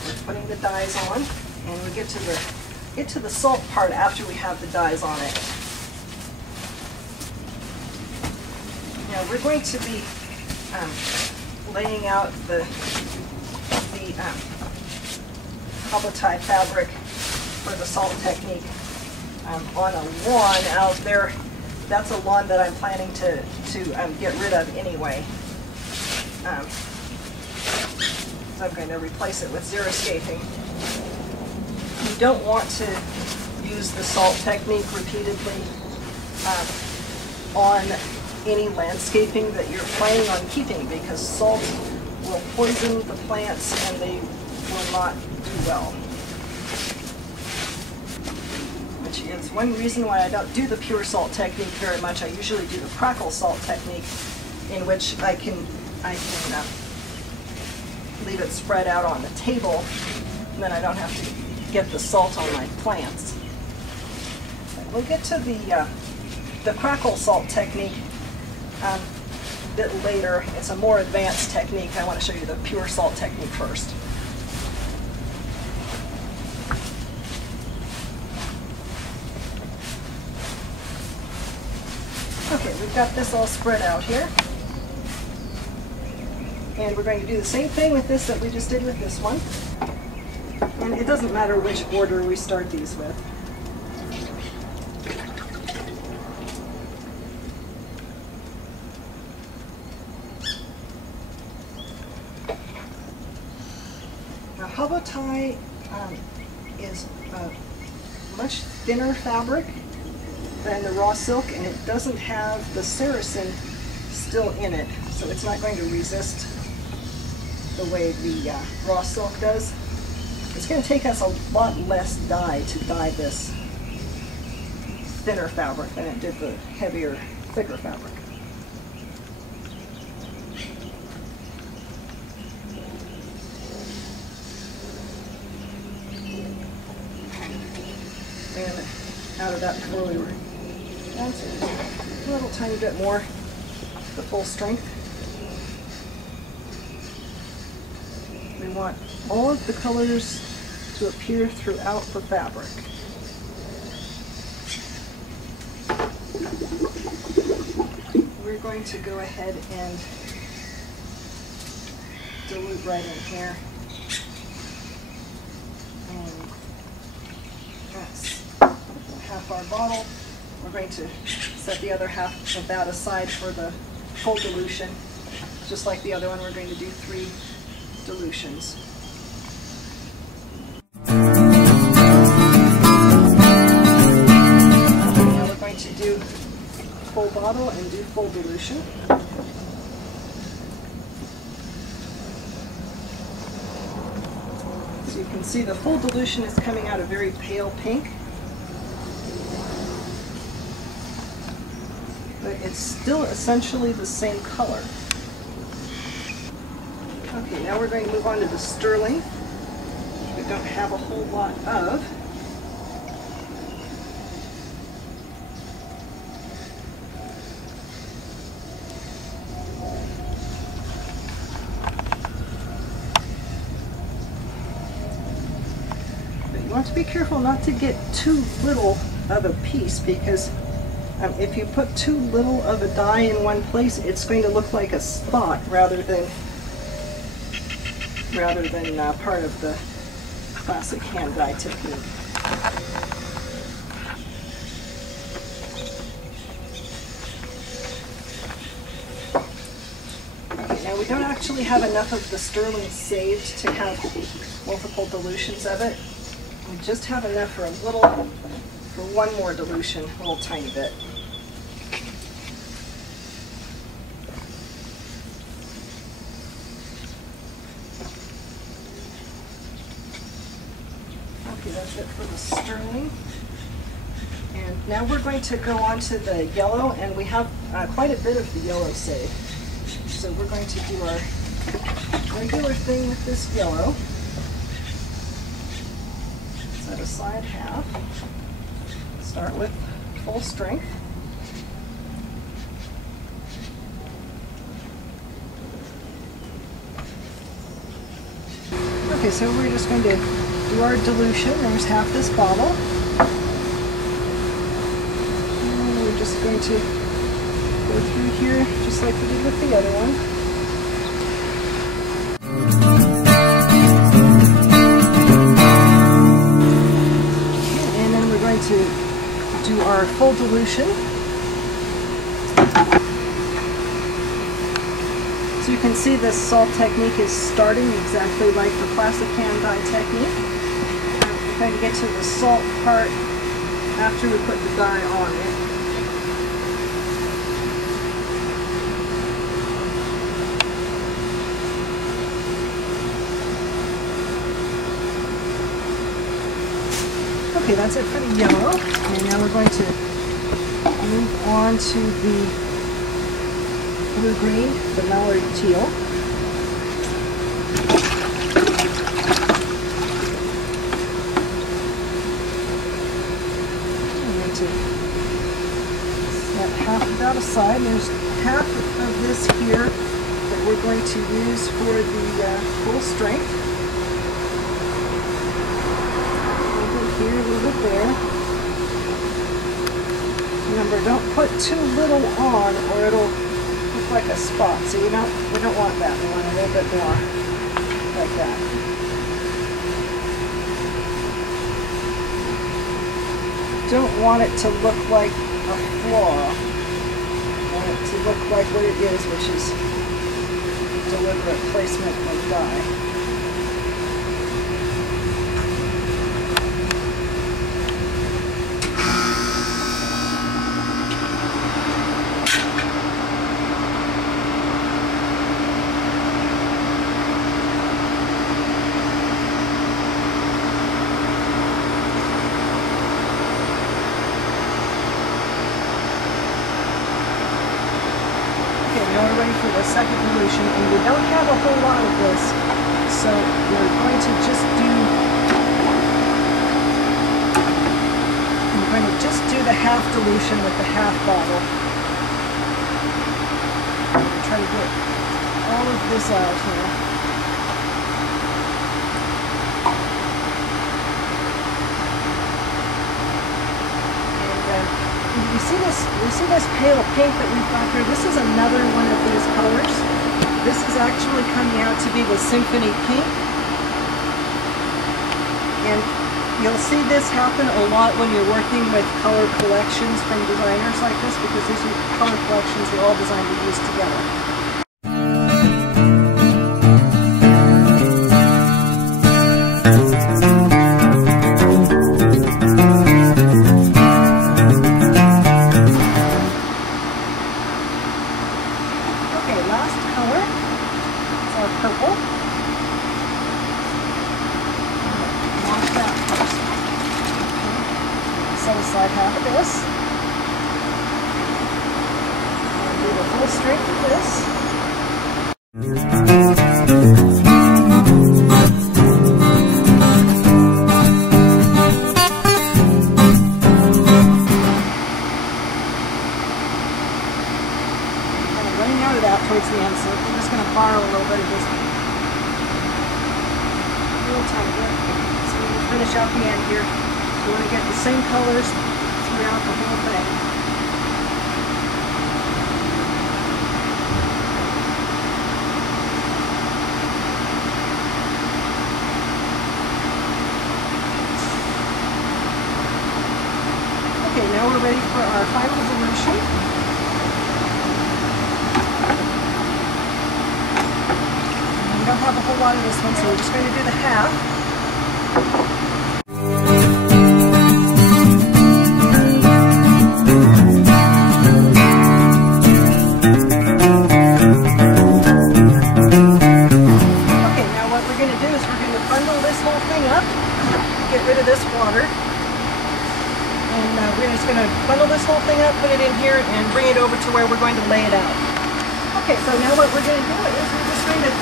We're putting the dyes on, and we get to the salt part after we have the dyes on it. Now we're going to be laying out the HowToBasic fabric for the salt technique on a lawn out there. That's a lawn that I'm planning to get rid of anyway. So I'm going to replace it with xeriscaping. You don't want to use the salt technique repeatedly on any landscaping that you're planning on keeping, because salt will poison the plants and they will not do well. Which is one reason why I don't do the pure salt technique very much. I usually do the crackle salt technique, in which I can leave it spread out on the table, and then I don't have to get the salt on my plants. We'll get to the crackle salt technique a bit later. It's a more advanced technique. I want to show you the pure salt technique first. Okay, we've got this all spread out here. And we're going to do the same thing with this that we just did with this one. And it doesn't matter which order we start these with. Now, HowToBasic is a much thinner fabric than the raw silk, and it doesn't have the sericin still in it, so it's not going to resist the way the raw silk does. It's going to take us a lot less dye to dye this thinner fabric than it did the heavier, thicker fabric. And out of that before we were down to a little tiny bit more, the full strength. We want all of the colors to appear throughout the fabric. We're going to go ahead and dilute right in here. And that's half our bottle. We're going to set the other half of that aside for the full dilution. Just like the other one, we're going to do 3 dilutions. Now we're going to do full bottle and do full dilution. So you can see the full dilution is coming out a very pale pink. But it's still essentially the same color. Okay, now we're going to move on to the sterling. We don't have a whole lot of. But you want to be careful not to get too little of a piece, because if you put too little of a dye in one place, it's going to look like a spot rather than part of the classic hand dye technique. Okay, now we don't actually have enough of the sterling saved to have multiple dilutions of it. We just have enough for a for one more dilution, a little tiny bit. Okay, that's it for the sterling. And now we're going to go on to the yellow, and we have quite a bit of the yellow saved. So we're going to do our regular thing with this yellow. Set aside half. Start with full strength. Okay, so we're just going to do our dilution. There's half this bottle. And we're just going to go through here just like we did with the other one. And then we're going to do our full dilution. So you can see this salt technique is starting exactly like the plastic hand dye technique. We're going to get to the salt part after we put the dye on it. Okay, that's it for the yellow. And now we're going to move on to the blue-green, the Mallard Teal. I'm going to set half of that aside. There's half of this here that we're going to use for the full strength. A little bit here, a little bit there. Remember, don't put too little on or it'll like a spot, so we don't want that. We want a little bit more like that. Don't want it to look like a flaw. Want it to look like what it is, which is deliberate placement of dye. For the second dilution, and we don't have a whole lot of this, so we're going to just do the half dilution with the half bottle. Try to get all of this out here. You see this pale pink that we've got here? This is another one of these colors. This is actually coming out to be the Symphony Pink. And you'll see this happen a lot when you're working with color collections from designers like this, because these are color collections they're all designed to use together. Set aside half of this. And do the full strength of this. Kind of running out of that towards the end, so we're just going to borrow a little bit of this. A little tiny bit. So we'll finish out the end here. We want to get the same colors throughout the whole thing. Okay, now we're ready for our final dilution. We don't have a whole lot of this one, so we're just going to do the half. this whole thing up, put it in here, and bring it over to where we're going to lay it out. Okay, so now what we're going to do is we're just going to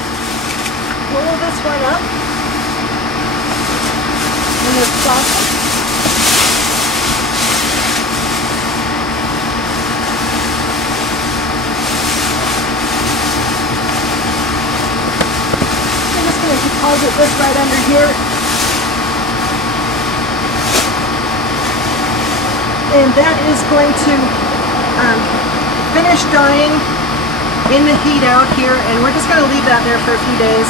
roll this one up in this plastic. I'm just going to deposit this right under here. And that is going to finish drying in the heat out here, and we're just going to leave that there for a few days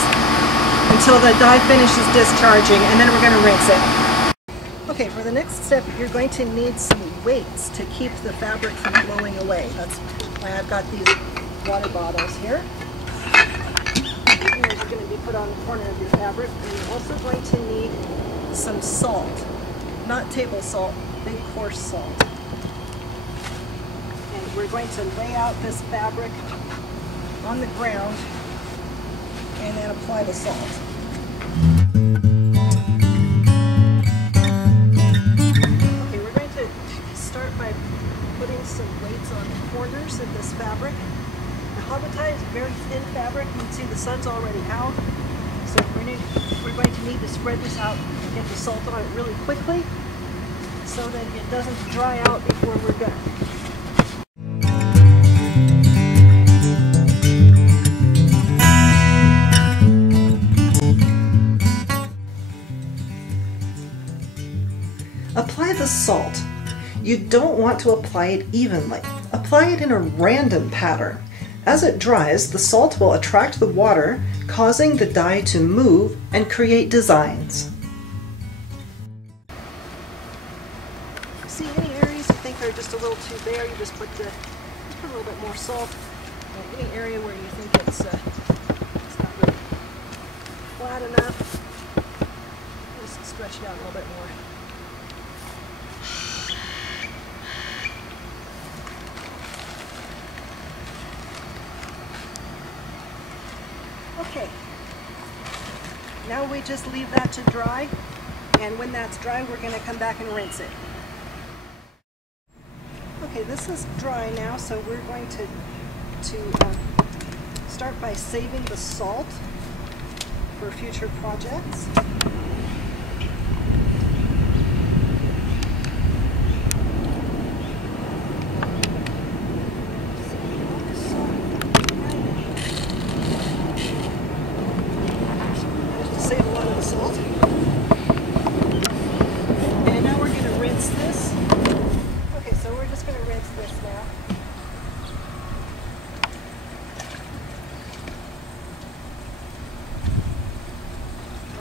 until the dye finishes discharging, and then we're going to rinse it. Okay, for the next step you're going to need some weights to keep the fabric from blowing away. That's why I've got these water bottles here. These are going to be put on the corner of your fabric, and you're also going to need some salt, not table salt, big coarse salt. And we're going to lay out this fabric on the ground and then apply the salt. Okay, we're going to start by putting some weights on the corners of this fabric. The HowToBasic is very thin fabric. You can see the sun's already out. So we're going to need to spread this out and get the salt on it really quickly, so that it doesn't dry out before we're done. Apply the salt. You don't want to apply it evenly. Apply it in a random pattern. As it dries, the salt will attract the water, causing the dye to move and create designs. See any areas you think are just a little too bare, you just put a little bit more salt. And any area where you think it's not really flat enough, just stretch it out a little bit more. Okay, now we just leave that to dry, and when that's dry we're going to come back and rinse it. Okay, this is dry now, so we're going to start by saving the salt for future projects. Save a lot of the salt. And now we're going to rinse this. Okay, so we're just going to rinse this now.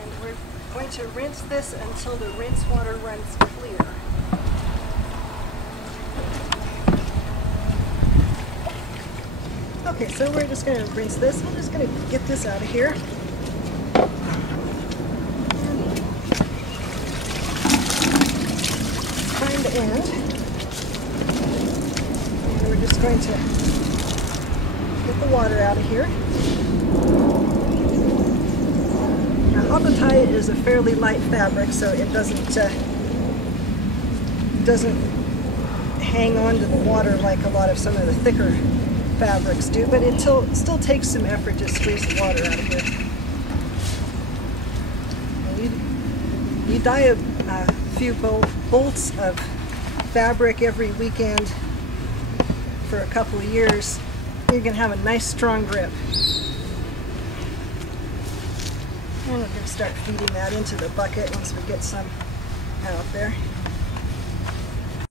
And we're going to rinse this until the rinse water runs clear. Okay, so we're just going to rinse this. I'm just going to get this out of here. Find the end. And we're just going to get the water out of here. Now, HowToBasic is a fairly light fabric, so it doesn't hang on to the water like a lot of some of the thicker fabrics do, but it still takes some effort to squeeze the water out of here. And you dye a few bolts of fabric every weekend for a couple of years, you're going to have a nice strong grip. And we're going to start feeding that into the bucket once we get some out there.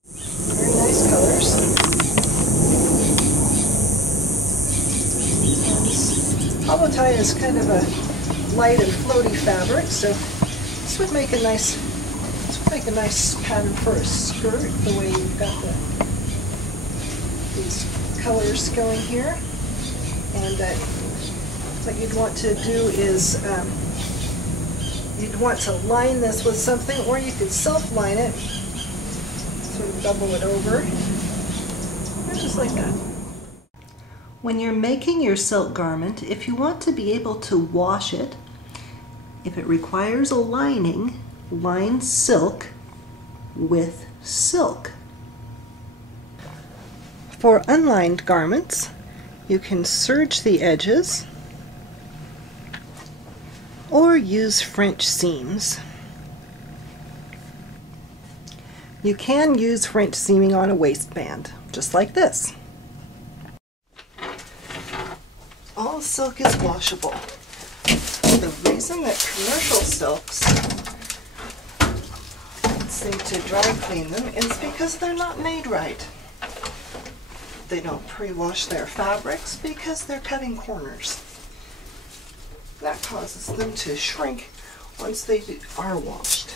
Very nice colors. HowToBasic is kind of a light and floaty fabric, so this would make a nice pattern for a skirt, the way you've got these colors going here. And what you'd want to do is you'd want to line this with something, or you could self-line it, sort of double it over, and just like that. When you're making your silk garment, if you want to be able to wash it, if it requires a lining, line silk with silk. For unlined garments, you can serge the edges or use French seams. You can use French seaming on a waistband, just like this. All silk is washable. The reason that commercial silks seem to dry clean them is because they're not made right. They don't pre-wash their fabrics because they're cutting corners. That causes them to shrink once they are washed.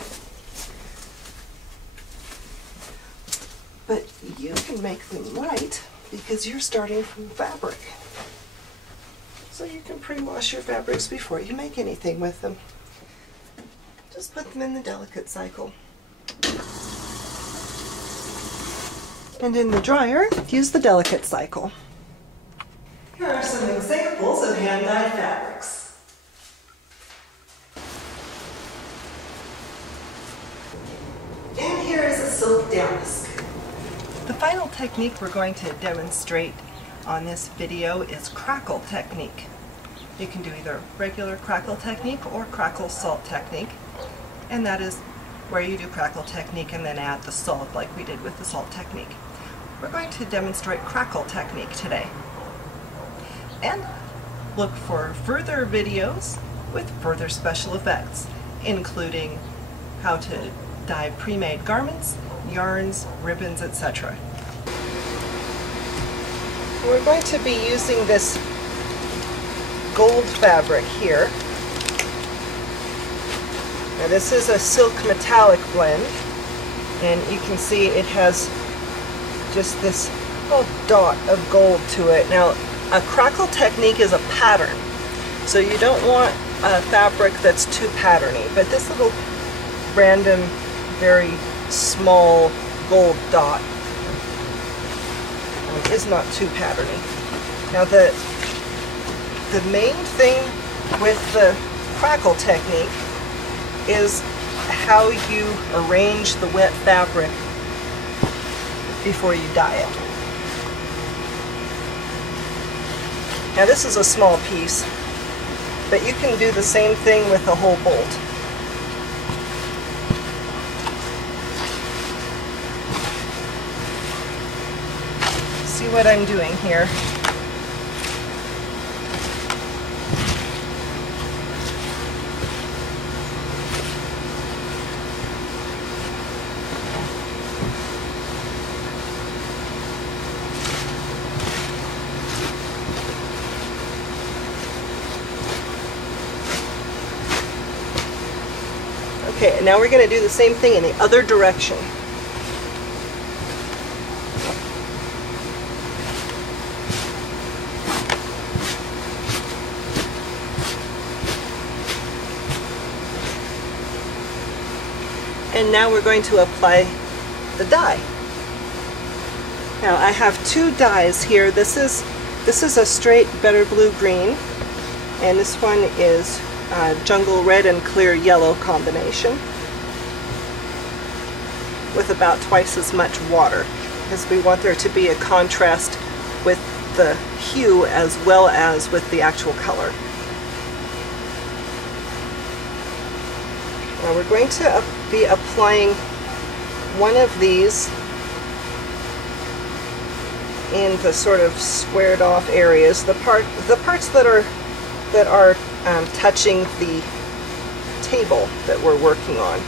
But you can make them right because you're starting from fabric. So you can pre-wash your fabrics before you make anything with them. Just put them in the delicate cycle. And in the dryer, use the delicate cycle. Here are some examples of hand-dyed fabrics. And here is a Silk Damask. The final technique we're going to demonstrate on this video is Crackle Technique. You can do either regular Crackle Technique or Crackle Salt Technique, and that is where you do Crackle Technique and then add the salt like we did with the Salt Technique. We're going to demonstrate Crackle Technique today. And look for further videos with further special effects, including how to dye pre-made garments, yarns, ribbons, etc. We're going to be using this gold fabric here. Now this is a silk metallic blend, and you can see it has just this little dot of gold to it. Now a Crackle Technique is a pattern, so you don't want a fabric that's too patterny, but this little random, very small gold dot is not too patterny. Now the main thing with the Crackle Technique is how you arrange the wet fabric before you dye it. Now this is a small piece, but you can do the same thing with the whole bolt. See what I'm doing here? Okay, and now we're going to do the same thing in the other direction. And now we're going to apply the dye. Now I have two dyes here. This is a straight Better Blue Green, and this one is Jungle Red and Clear Yellow combination with about twice as much water, because we want there to be a contrast with the hue as well as with the actual color. Now we're going to be applying one of these in the sort of squared off areas, the parts that are touching the table that we're working on,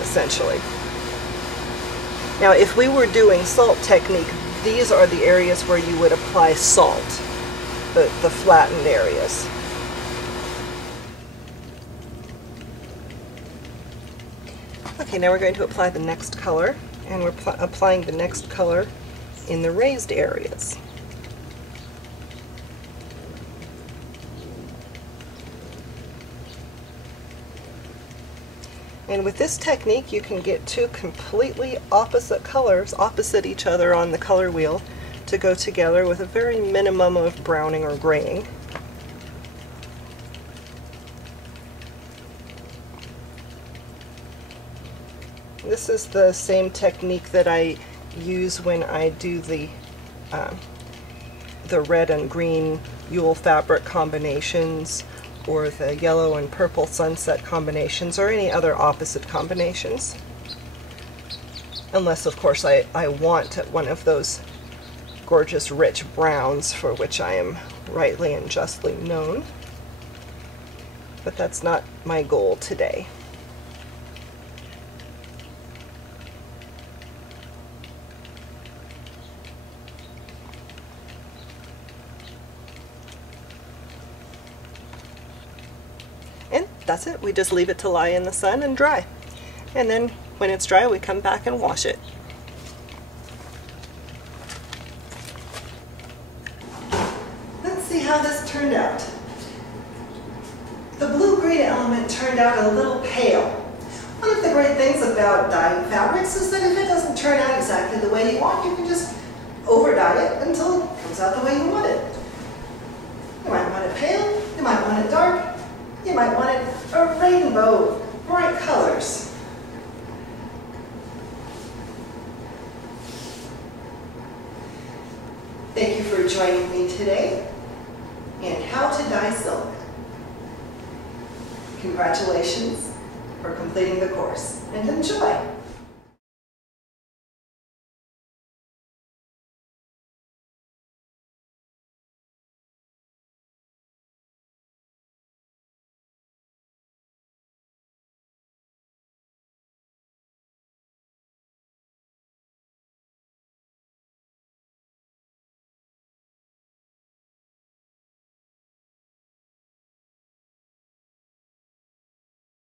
essentially. Now if we were doing Salt Technique, these are the areas where you would apply salt, the flattened areas. Okay, now we're going to apply the next color, and we're applying the next color in the raised areas. And with this technique, you can get two completely opposite colors, opposite each other on the color wheel, to go together with a very minimum of browning or graying. This is the same technique that I use when I do the red and green Yule fabric combinations, or the yellow and purple sunset combinations, or any other opposite combinations. Unless, of course, I want one of those gorgeous rich browns for which I am rightly and justly known. But that's not my goal today. And that's it. We just leave it to lie in the sun and dry. And then when it's dry, we come back and wash it. Let's see how this turned out. The blue-green element turned out a little pale. One of the great things about dyeing fabrics is that if it doesn't turn out exactly the way you want, you can just over-dye it until it comes out the way you want it. You might want it pale, you might want it dark, you might want it a rainbow, bright colors. Thank you for joining me today in How to Dye Silk. Congratulations for completing the course, and enjoy!